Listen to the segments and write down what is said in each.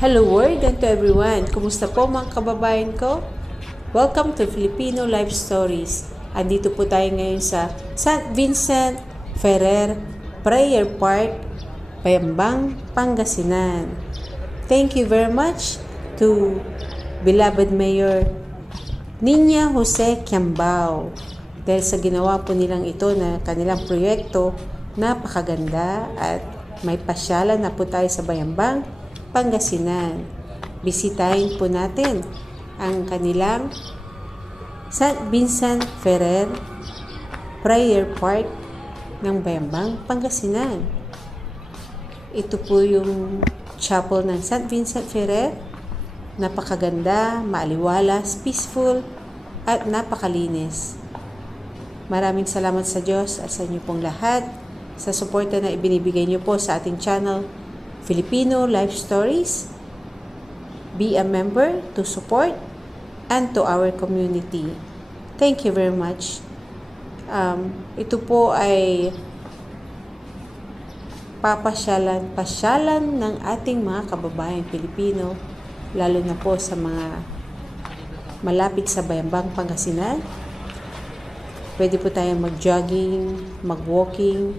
Hello world and to everyone! Kumusta po mga kababayan ko? Welcome to Filipino Life Stories. Andito po tayo ngayon sa St. Vincent Ferrer Prayer Park, Bayambang, Pangasinan. Thank you very much to beloved Mayor Niña Jose Quiambao dahil sa ginawa po nilang ito na kanilang proyekto, napakaganda at may pasyalan na po tayo sa Bayambang, Pangasinan. Bisitahin po natin ang kanilang St. Vincent Ferrer Prayer Park ng Bayambang, Pangasinan. Ito po yung chapel ng St. Vincent Ferrer. Napakaganda, maaliwalas, peaceful, at napakalinis. Maraming salamat sa Diyos at sa inyo pong lahat sa suporta na ibinibigay niyo po sa ating channel Filipino Life Stories. Be a member to support and to our community. Thank you very much. Ito po ay pasyalan ng ating mga kababayan Pilipino, lalo na po sa mga malapit sa Bayambang, Pangasinan. Pwede po tayong mag-jogging, mag-walking,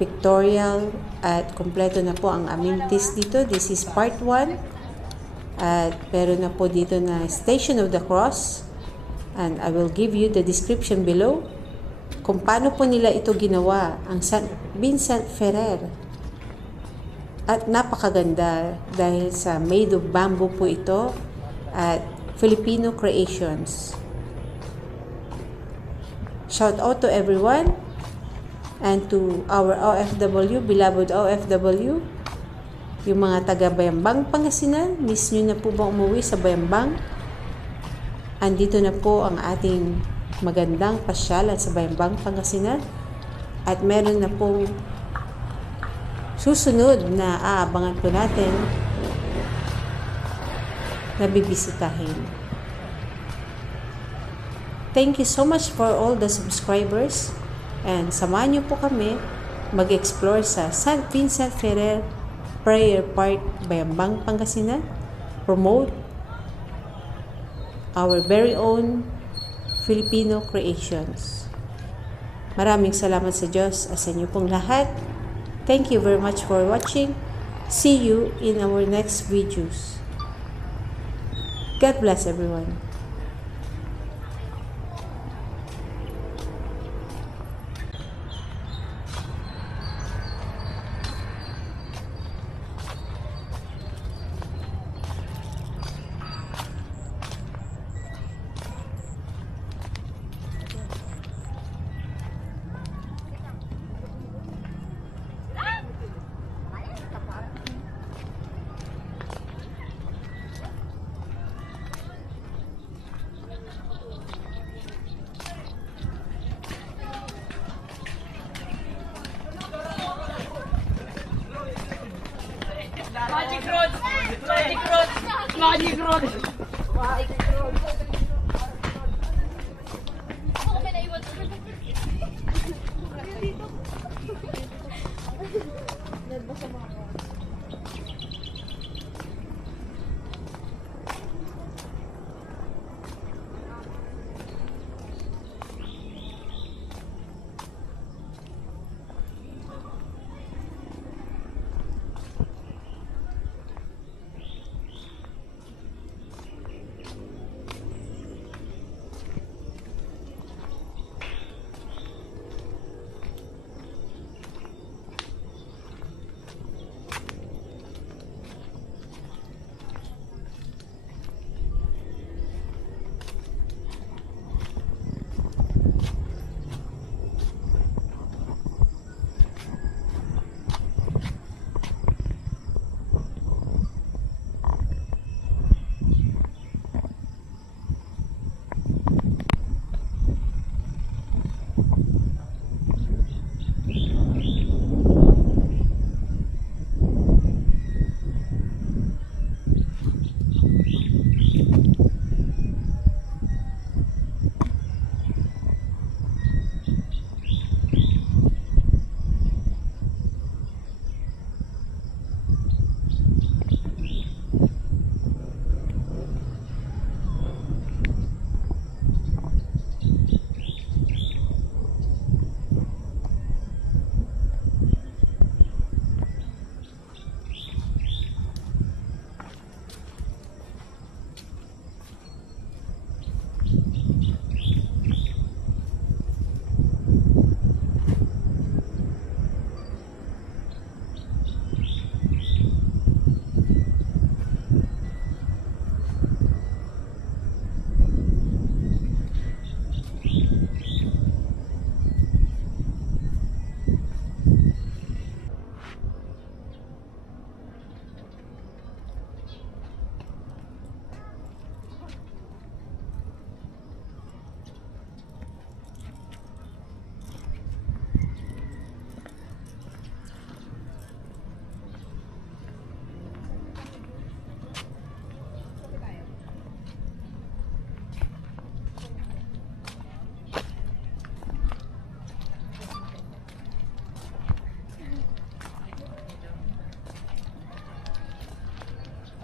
pictorial, at kompleto na po ang amenities dito. This is part 1. At meron na po dito na Station of the Cross. And I will give you the description below kung paano po nila ito ginawa, ang St. Vincent Ferrer. At napakaganda dahil sa made of bamboo po ito at Filipino creations. Shout out to everyone and to our OFW, beloved OFW, yung mga taga Bayambang, Pangasinan. Miss nyo na po ba umuwi sa Bayambang? Andito na po ang ating magandang pasyalan sa Bayambang, Pangasinan. At meron na pong susunod na aabangan po natin na bibisitahin. Thank you so much for all the subscribers. And samahan niyo po kami mag-explore sa St. Vincent Ferrer Prayer Park, Bayambang, Pangasinan. Promote our very own Filipino creations. Maraming salamat sa Diyos at sa inyo pong lahat. Thank you very much for watching. See you in our next videos. God bless everyone. Magic Road! Magic Road! Magic Road! Magic Road! Ako kami naiwan. Nagbasa mo ako.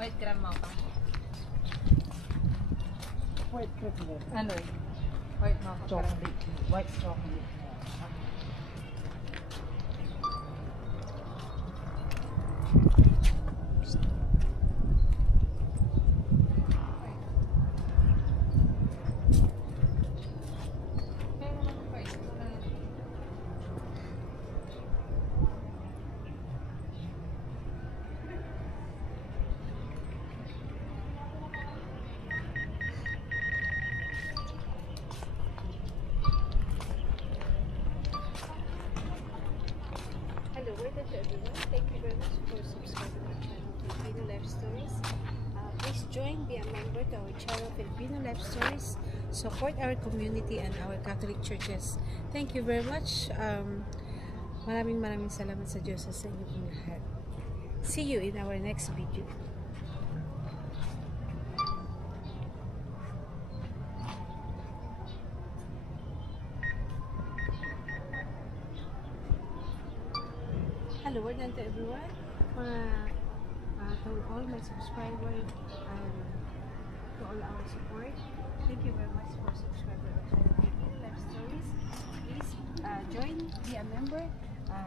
White cream mo pa. White chocolate. Ano eh? White mo pa. Chocolate. White chocolate. Hello, welcome to everyone. Thank you very much for subscribing our channel, Filipino Life Stories. Please join, be a member to our channel, Filipino Life Stories. Support our community and our Catholic churches. Thank you very much. Maraming salamat sa Diyos sa inyong lahat. See you in our next video. Hello, well done to everyone. To all my subscribers and to all our support. Thank you very much for subscribing to our channel, Life Stories. Please join, be a member,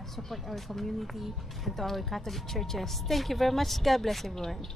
support our community and to our Catholic churches. Thank you very much. God bless everyone.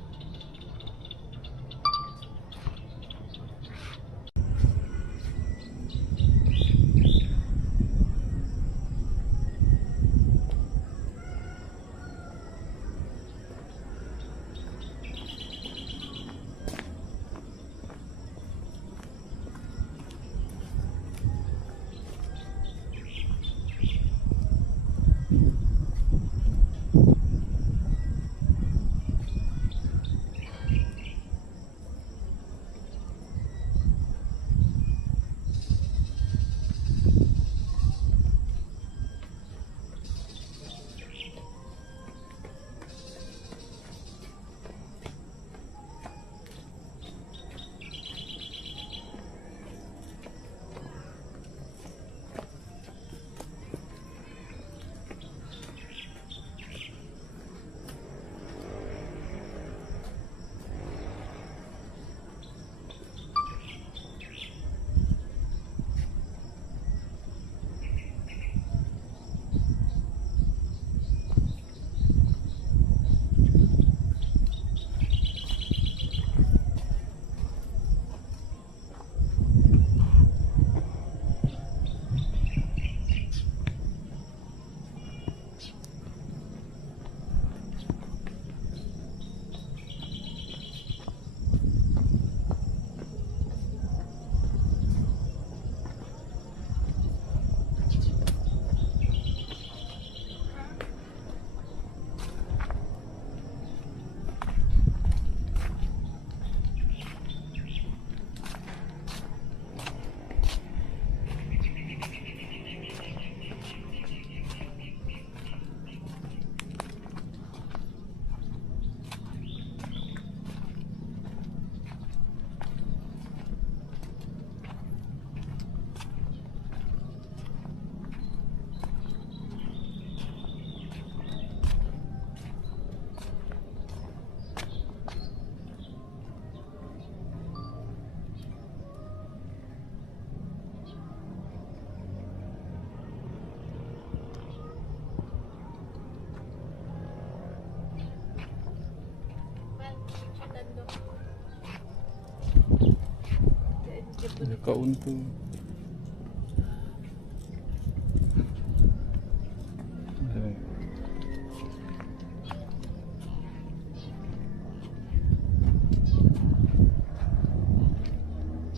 Nakaunto.